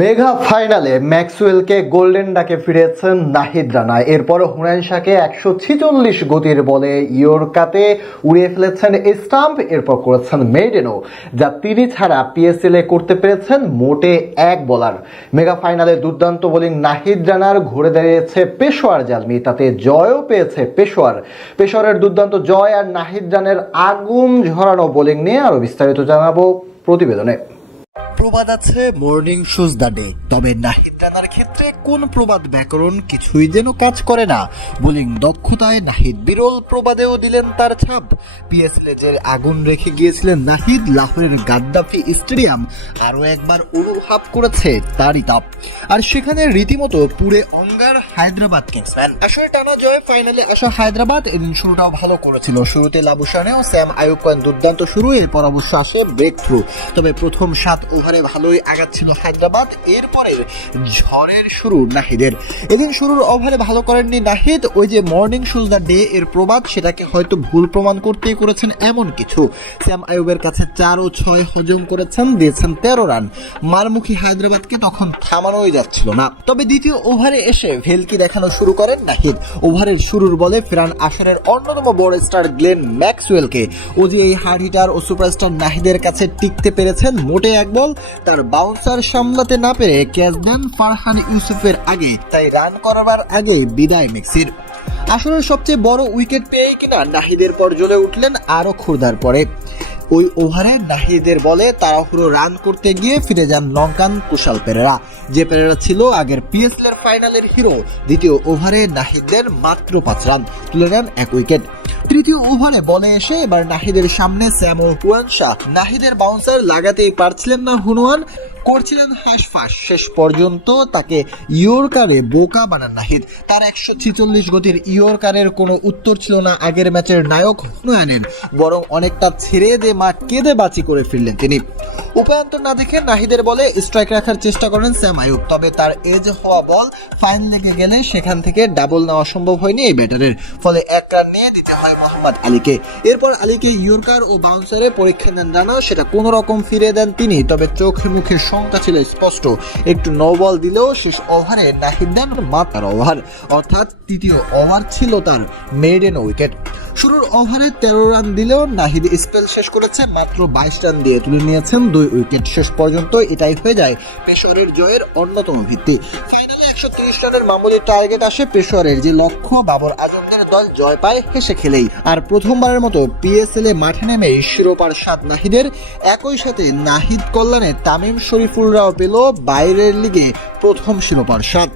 Mega ফাইনালে ম্যাক্সওয়েলকে golden ডাকে ফিরেছেন নাহিদ রানা। এরপর হুমায়ুন শাহকে 146 গতির বলে ইয়র্কাতে উড়িয়ে ফেলেছেন স্টাম্প। এরপর করেছেন মেইডেনও, যা তিনি ছাড়া পিএসএল এ করতে পেরেছেন মোটে এক বোলার। মেগা ফাইনালে দুর্দান্ত বোলিং নাহিদ রানার ঘুরে দাঁড়িয়েছে পেশোয়ার জালমি, তাতে জয়ও পেয়েছে পেশোয়ারের দুর্দান্ত জয় আর নাহিদ রানের আগুন ঝরানো বোলিং নিয়ে আরো বিস্তারিত জানাবো প্রতিবেদনে। প্রবাদ আছে মর্নিং শুজ দ্য ডে, তবে নাহিদ রানার ক্ষেত্রে কোন প্রবাদ ব্যাকরণ কিছুই যেন কাজ করে না। বোলিং দক্ষতায় নাহিদ বিরল প্রবাদেও দিলেন তার ছাপ। পিএসএল যে আগুন রেখে গিয়েছিলেন নাহিদ, লাহোরের গাদ্দাফি স্টেডিয়াম আরও একবার অনুভব করেছে তারই তাপ। আর সেখানে রীতিমতো পুরে অঙ্গার হায়দ্রাবাদ কিংসম্যান। আসলে টানা জয় ফাইনালে আসা হায়দ্রাবাদ এদিন শুরুটাও ভালো করেছিল। শুরুতে লাবুশানেও স্যাম আইয়ুব করেন দুর্দান্ত শুরু, এরপর অবশ্য আসে ব্রেক থ্রু। তবে প্রথম 7 ওভারে ভালোই আগাচ্ছিল হায়দ্রাবাদ, এরপরে ঝড়ের শুরু নাহিদের। এদিন শুরুর ওভারে ভালো করেননি নাহিদ। ওই যে মর্নিং শুজ দ্য ডে এর প্রবাদ, সেটাকে হয়তো ভুল প্রমাণ করতেই করেছেন এমন কিছু। স্যাম আইয়ুবের কাছে 4 ও 6 হজম করেছেন, দিয়েছেন 13 রান। মারমুখী হায়দ্রাবাদকে তখন থামানোই যাচ্ছিল না। তবে দ্বিতীয় ওভারে এসে ভেলকি দেখানো শুরু করেন নাহিদ। ওভারের শুরুর বলে ফেরান আসরের অন্যতম বড় স্টার গ্লেন ম্যাক্সওয়েলকে। ও যে এই হার্ড হিটার ও সুপারস্টার নাহিদের কাছে টিকতে পেরেছেন মোটে এক বল। তার বাউন্সার সামলাতে না পেরে ক্যাচ দেন ফারহান ইউসুফের আগে, তাই রান করাবার আগে বিদায় মেক্সির। আসলে সবচেয়ে বড় উইকেট পেয়েই কিনা নাহিদের পর জ্বলে উঠলেন আরো ক্ষুধার পরে। ওই ওভারে নাহিদের বলে তাড়াহুড়ো রান করতে গিয়ে ফিরে যান লঙ্কান কুশাল পেরেরা, যে পেরেরা ছিল আগের পিএসএল এর ফাইনালের হিরো। দ্বিতীয় ওভারে নাহিদের মাত্র 5 রান, তুলে নেন 1 উইকেট। তৃতীয় ওভারে বলে এসে এবার নাহিদের সামনে স্যাম ও হুয়ান শাহ। নাহিদের বাউন্সার লাগাতেই পারছিলেন না হুনুয়ান, করছিলেন হাঁসফাঁস। শেষ পর্যন্ত তাকে ইয়র্কারে বোকা বানান নাহিদ। তার 146 গতির ইয়র্কারের কোনো উত্তর ছিল না আগের ম্যাচের নায়ক হুনুয়ানের, বরং অনেকটা ছেড়ে দিয়ে মাঠ কেঁদে বাঁচি করে ফিরলেন তিনি। উপায়ন্তর না দেখে নাহিদের বলে স্ট্রাইক রাখার চেষ্টা করেন স্যাম আইয়ুব, তবে তার এজ হওয়া বল ফাইন লেগে গেলে সেখান থেকে ডাবল নেওয়া সম্ভব হয়নি এই ব্যাটারের। ফলে 1 রান নিয়ে দিতে হয় মোহাম্মদ আলীকে। এরপর আলীকে ইয়র্কার ও বাউন্সারে পরীক্ষা নেন রানা, সেটা কোনো রকম ফিরিয়ে দেন তিনি। তবে চোখে মুখে শঙ্কা ছিল স্পষ্ট, একটু নো বল দিলেও শেষ ওভারে নাহিদ দেন মাত্র ওভার, অর্থাৎ তৃতীয় ওভার ছিল তার মেইডেন উইকেট। শুরুর ওভারে 13 রান দিলেও নাহিদ স্পেল শেষ করেছে মাত্র 22 রান দিয়ে, তুলে নিয়েছেন 2 উইকেট। শেষ পর্যন্ত এটাই হয়ে যায় পেশোয়ারের জয়ের অন্যতম ভিত্তি। ফাইনালে 130 রানের মামুলি টার্গেট আসে পেশোয়ারের, যে লক্ষ্য বাবর আজমদের দল জয় পায় হেসে খেলেই। আর প্রথমবারের মতো পিএসএল এ মাঠে নেমে শিরোপার স্বাদ নাহিদের। একই সাথে নাহিদ কল্যাণে তামিম শরীফুলরাও পেল বাইরের লিগে প্রথম শিরোপার স্বাদ।